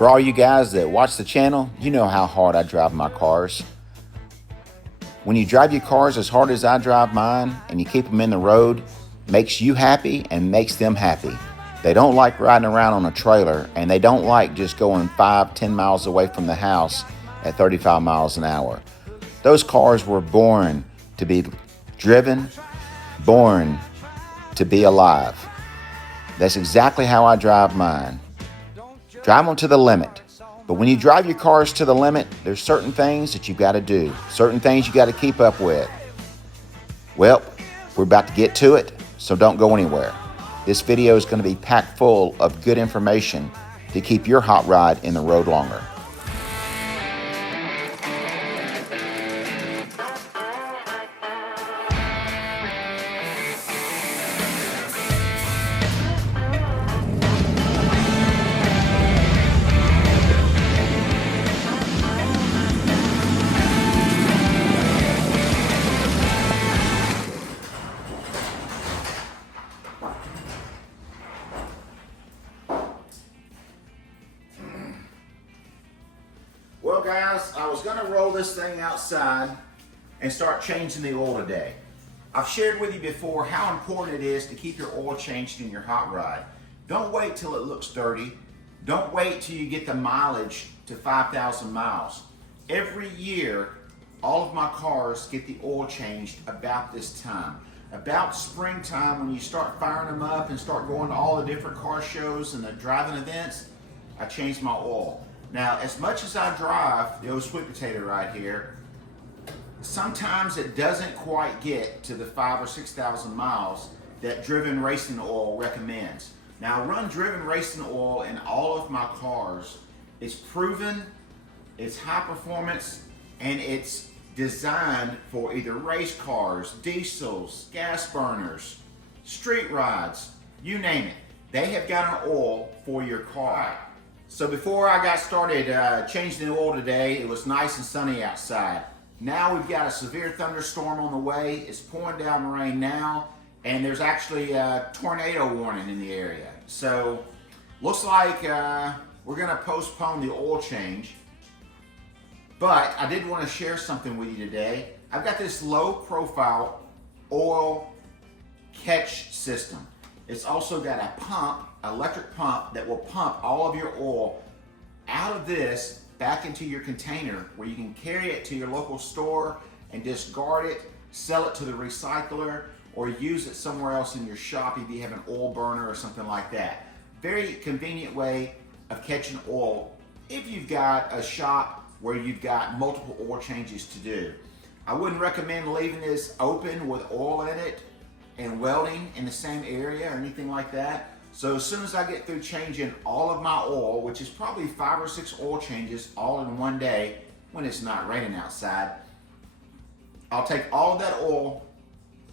For all you guys that watch the channel, you know how hard I drive my cars. When you drive your cars as hard as I drive mine and you keep them in the road, makes you happy and makes them happy. They don't like riding around on a trailer, and they don't like just going 5-10 miles away from the house at 35 miles an hour. Those cars were born to be driven, born to be alive. That's exactly how I drive mine. Drive them to the limit. But when you drive your cars to the limit, there's certain things that you've got to do, certain things you got to keep up with. Well, we're about to get to it, so don't go anywhere. This video is going to be packed full of good information to keep your hot rod in the road longer. Well guys, I was gonna roll this thing outside and start changing the oil today. I've shared with you before how important it is to keep your oil changed in your hot rod. Don't wait till it looks dirty. Don't wait till you get the mileage to 5,000 miles. Every year, all of my cars get the oil changed about this time. About springtime, when you start firing them up and start going to all the different car shows and the driving events, I change my oil. Now, as much as I drive the old sweet potato right here, sometimes it doesn't quite get to the 5,000 or 6,000 miles that driven racing oil recommends. Now, I run driven racing oil in all of my cars. It's proven, it's high performance, and it's designed for either race cars, diesels, gas burners, street rods, you name it. They have got an oil for your car. So before I got started changing the oil today, it was nice and sunny outside. Now we've got a severe thunderstorm on the way. It's pouring down rain now, and there's actually a tornado warning in the area. So looks like we're gonna postpone the oil change. But I did want to share something with you today. I've got this low profile oil catch system. It's also got a pump, electric pump, that will pump all of your oil out of this back into your container, where you can carry it to your local store and discard it, sell it to the recycler, or use it somewhere else in your shop if you have an oil burner or something like that. Very convenient way of catching oil if you've got a shop where you've got multiple oil changes to do. I wouldn't recommend leaving this open with oil in it and welding in the same area or anything like that. So as soon as I get through changing all of my oil, which is probably 5 or 6 oil changes all in one day when it's not raining outside, I'll take all of that oil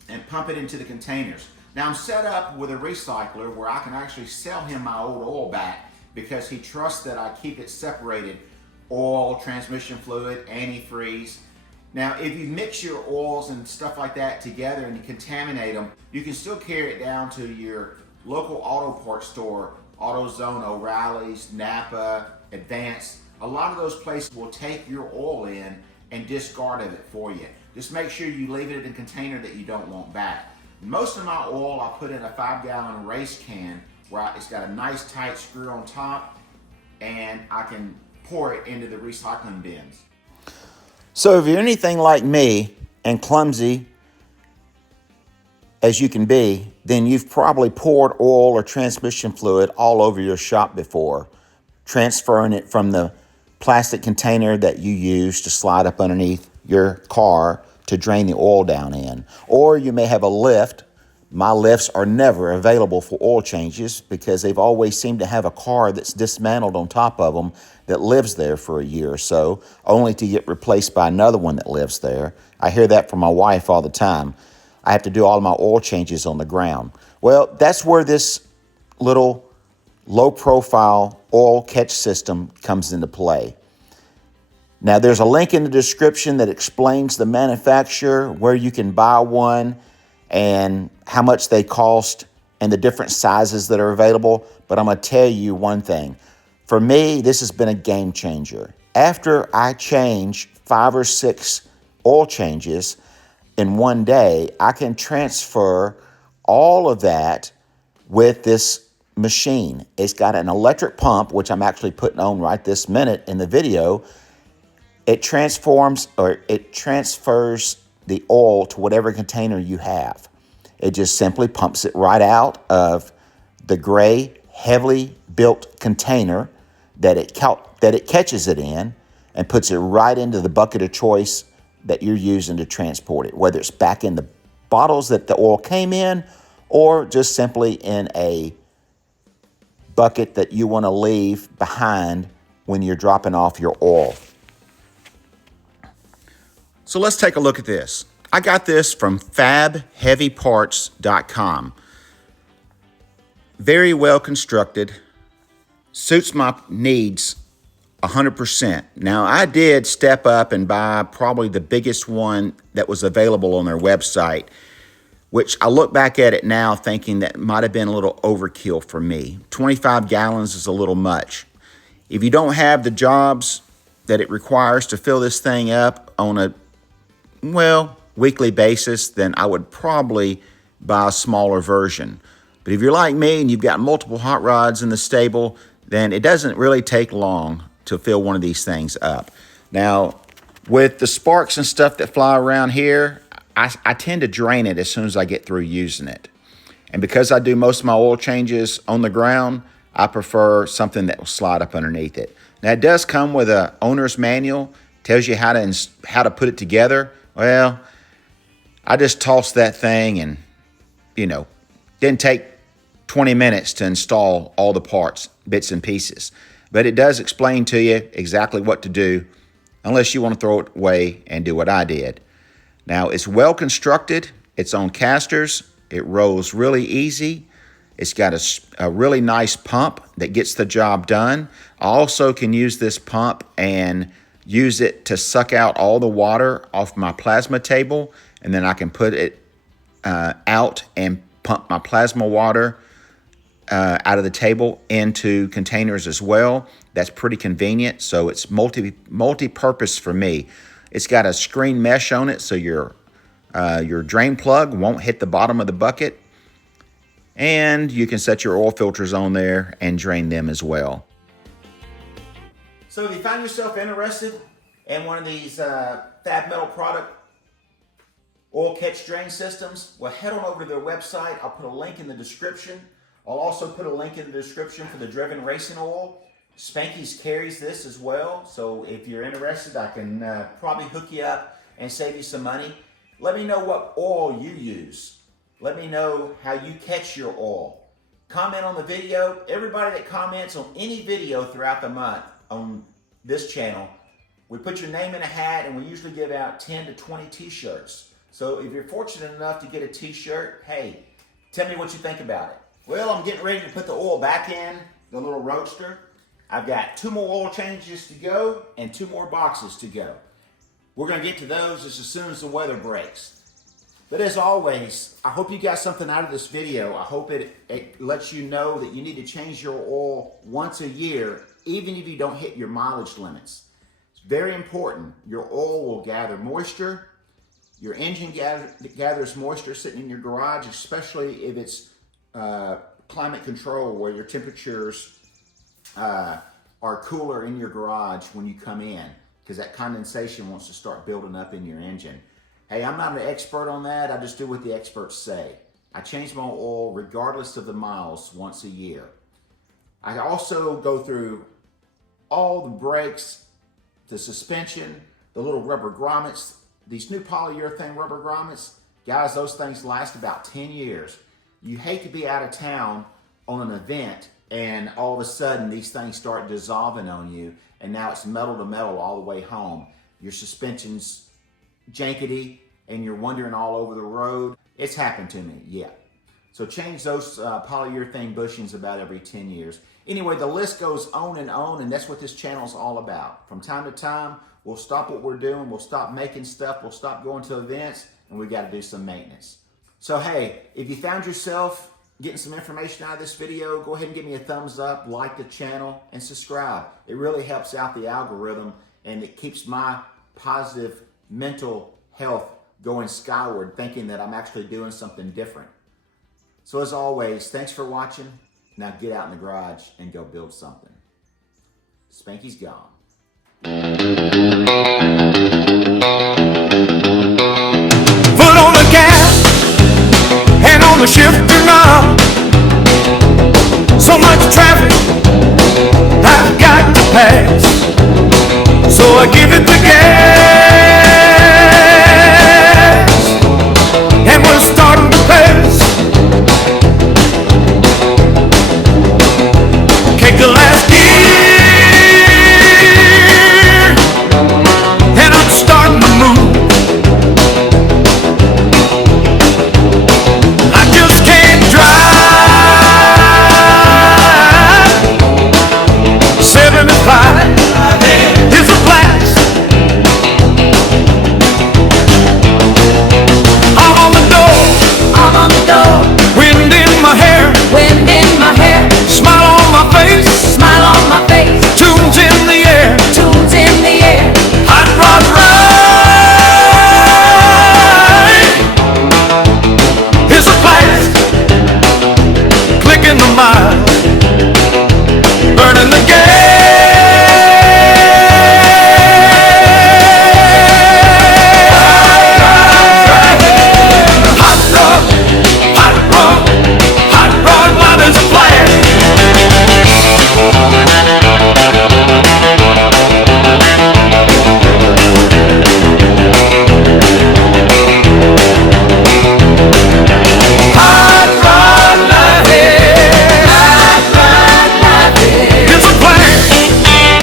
and pump it into the containers. Now I'm set up with a recycler where I can actually sell him my old oil back because he trusts that I keep it separated: oil, transmission fluid, antifreeze. Now, if you mix your oils and stuff like that together and you contaminate them, you can still carry it down to your local auto parts store, AutoZone, O'Reilly's, Napa, Advance. A lot of those places will take your oil in and discard of it for you. Just make sure you leave it in a container that you don't want back. Most of my oil I put in a 5-gallon race can where it's got a nice tight screw on top, and I can pour it into the recycling bins. So if you're anything like me and clumsy as you can be, then you've probably poured oil or transmission fluid all over your shop before, transferring it from the plastic container that you use to slide up underneath your car to drain the oil down in. Or you may have a lift. My lifts are never available for oil changes because they've always seemed to have a car that's dismantled on top of them that lives there for a year or so, only to get replaced by another one that lives there. I hear that from my wife all the time. I have to do all of my oil changes on the ground. Well, that's where this little low-profile oil catch system comes into play. Now, there's a link in the description that explains the manufacturer, where you can buy one, and how much they cost, and the different sizes that are available. But I'm going to tell you one thing. For me, this has been a game changer. After I change 5 or 6 oil changes in one day, I can transfer all of that with this machine. It's got an electric pump, which I'm actually putting on right this minute in the video. It transfers the oil to whatever container you have. It just simply pumps it right out of the gray, heavily built container that it catches it in, and puts it right into the bucket of choice that you're using to transport it, whether it's back in the bottles that the oil came in or just simply in a bucket that you want to leave behind when you're dropping off your oil. So let's take a look at this. I got this from Fab Heavyparts.com. Very well constructed, suits my needs 100%. Now, I did step up and buy probably the biggest one that was available on their website, which I look back at it now thinking that might have been a little overkill for me. 25 gallons is a little much. If you don't have the jobs that it requires to fill this thing up on a, weekly basis, then I would probably buy a smaller version. But if you're like me and you've got multiple hot rods in the stable, then it doesn't really take long to fill one of these things up. Now, with the sparks and stuff that fly around here, I tend to drain it as soon as I get through using it. And because I do most of my oil changes on the ground, I prefer something that will slide up underneath it. Now, it does come with an owner's manual, tells you how to put it together. Well, I just tossed that thing and, didn't take 20 minutes to install all the parts, bits and pieces. But it does explain to you exactly what to do, unless you want to throw it away and do what I did. Now, it's well constructed. It's on casters. It rolls really easy. It's got a really nice pump that gets the job done. I also can use this pump and use it to suck out all the water off my plasma table, and then I can put it out and pump my plasma water out of the table into containers as well. That's pretty convenient, so it's multi-purpose for me. It's got a screen mesh on it, so your drain plug won't hit the bottom of the bucket, and you can set your oil filters on there and drain them as well. So if you find yourself interested in one of these Fab Metal product oil catch drain systems, well, head on over to their website. I'll put a link in the description. I'll also put a link in the description for the Driven Racing Oil. Spanky's carries this as well, so if you're interested, I can probably hook you up and save you some money. Let me know what oil you use. Let me know how you catch your oil. Comment on the video. Everybody that comments on any video throughout the month on this channel, we put your name in a hat, and we usually give out 10 to 20 t-shirts. So if you're fortunate enough to get a t-shirt, hey, tell me what you think about it. Well, I'm getting ready to put the oil back in the little roadster. I've got 2 more oil changes to go and 2 more boxes to go. We're going to get to those as soon as the weather breaks. But as always, I hope you got something out of this video. I hope it lets you know that you need to change your oil once a year, even if you don't hit your mileage limits. It's very important. Your oil will gather moisture. Your engine gathers moisture sitting in your garage, especially if it's climate control, where your temperatures are cooler in your garage when you come in, because that condensation wants to start building up in your engine. Hey, I'm not an expert on that. I just do what the experts say. I change my oil regardless of the miles once a year. I also go through all the brakes, the suspension, the little rubber grommets, these new polyurethane rubber grommets. Guys, those things last about 10 years. You hate to be out of town on an event and all of a sudden these things start dissolving on you, and now it's metal to metal all the way home. Your suspension's jankety and you're wandering all over the road. It's happened to me, yeah. So change those polyurethane bushings about every 10 years. Anyway, the list goes on, and that's what this channel's all about. From time to time, we'll stop what we're doing, we'll stop making stuff, we'll stop going to events, and we got to do some maintenance. So hey, if you found yourself getting some information out of this video, go ahead and give me a thumbs up, like the channel, and subscribe. It really helps out the algorithm, and it keeps my positive mental health going skyward, thinking that I'm actually doing something different. So as always, thanks for watching. Now get out in the garage and go build something. Spanky's gone. Foot on the gas, hand on the shift.